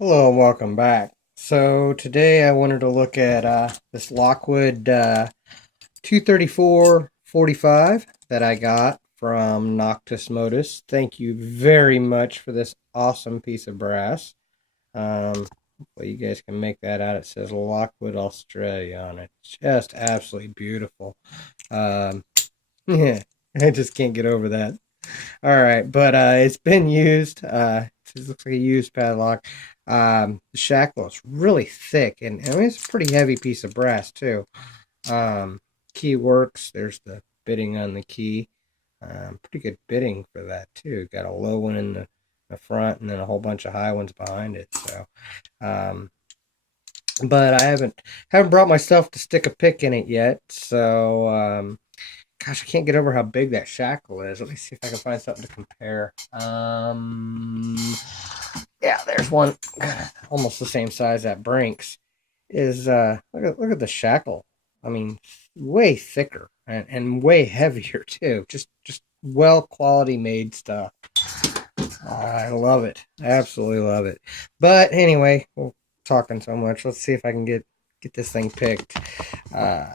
Hello and welcome back. So today I wanted to look at this Lockwood 234/45 that I got from Noctis Motus. Thank you very much for this awesome piece of brass. Hopefully you guys can make that out. It says Lockwood, Australia on it. Just absolutely beautiful. Um, yeah, I just can't get over that. All right, but it's been used. It looks like a used padlock. The shackle is really thick, and I mean it's a pretty heavy piece of brass too. Key works. There's the bitting on the key. Pretty good bitting for that too. Got a low one in the front, and then a whole bunch of high ones behind it. So, um, but I haven't brought myself to stick a pick in it yet. So, gosh, I can't get over how big that shackle is. Let me see if I can find something to compare. Yeah, there's one almost the same size that Brinks is. Look at the shackle. I mean, way thicker and way heavier too. Just well quality made stuff. I love it. Absolutely love it. But anyway, we're talking so much. Let's see if I can get this thing picked. Uh,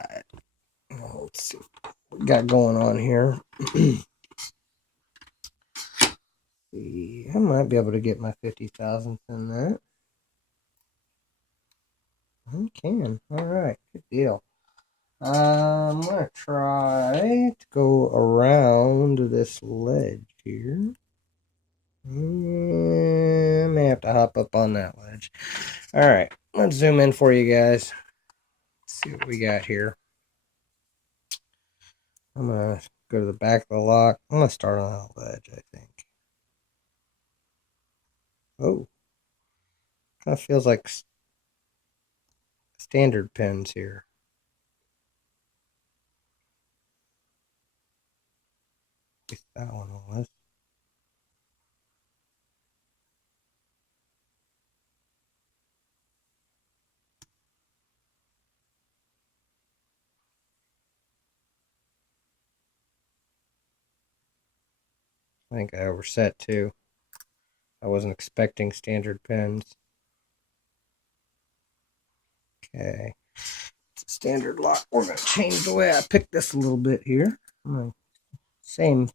let's see what we got going on here. I might be able to get my 50 thousandth in that. I can. All right, good deal. I'm gonna try to go around this ledge here. I may have to hop up on that ledge. All right, let's zoom in for you guys. Let's see what we got here. I'm gonna go to the back of the lock. I'm gonna start on that ledge, I think. Oh, kind of feels like standard pins here. At least that one was. I think I overset too. I wasn't expecting standard pins. Okay. It's a standard lock. We're going to change the way I pick this a little bit here. Same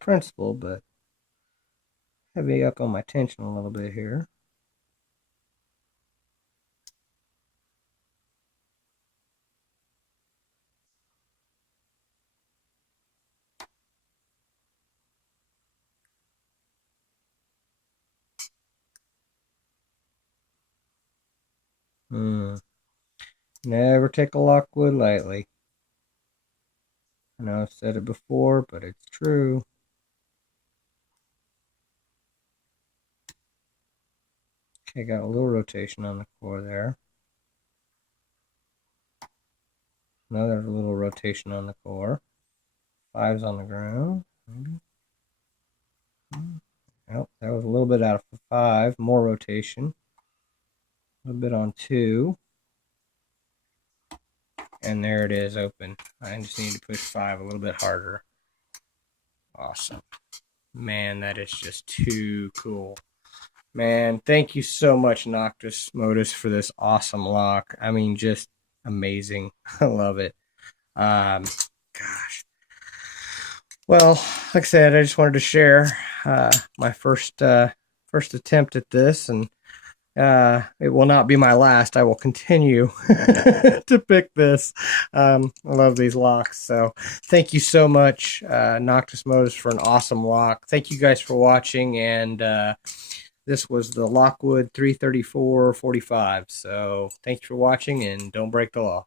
principle, but heavy up on my tension a little bit here. Never take a Lockwood lightly. I know I've said it before, but it's true. Okay, got a little rotation on the core there. Another little rotation on the core. Five's on the ground. Maybe. Oh, that was a little bit out of five. More rotation. A little bit on two. And there it is, open. I just need to push five a little bit harder. Awesome. Man, that is just too cool. Man, thank you so much, Noctis Motus, for this awesome lock. I mean, just amazing. I love it. Gosh. Well, like I said, I just wanted to share my first attempt at this, and it will not be my last. I will continue to pick this. I love these locks. So thank you so much, Noctis Motus, for an awesome lock. Thank you guys for watching, and this was the Lockwood 334/45. So thanks for watching, and don't break the law.